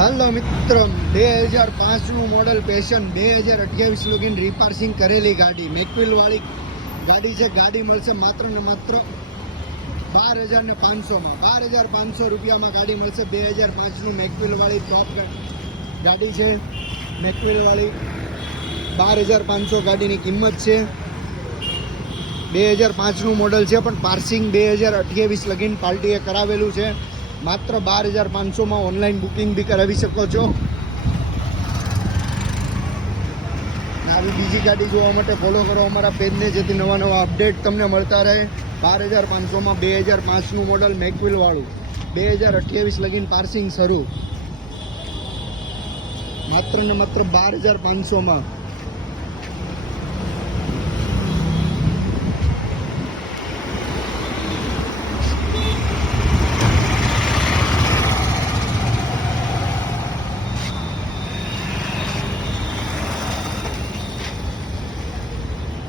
હાલો મિત્રો, 2005નું model passion 2028 લગીન રીપાર્સિંગ કરેલી ગાડી, મેકવિલ વાળી ગાડી છે. ગાડી મળશે માત્ર ને માત્ર 12,500માં. 12,500 રૂપિયામાં ગાડી મળશે. 2005નું મેકવિલ વાળી ટોપ ગાડી છે. મેકવિલ વાળી 12,500 ગાડીની કિંમત છે. 2005નું મોડલ છે, પણ પાર્સિંગ 2028 લગીન પાર્ટીએ કરાવેલું છે. માત્ર 12,500માં ઓનલાઈન બુકિંગ બી કરાવી શકો છો. આવી બીજી ગાડી જોવા માટે ફોલો કરો અમારા પેજને, જેથી નવા નવા અપડેટ તમને મળતા રહે. 12,500માં 2005નું મોડલ મેકવિલ વાળું, 2028 લગીન પાર્સિંગ શરૂ. માત્ર ને માત્ર 12,500માં.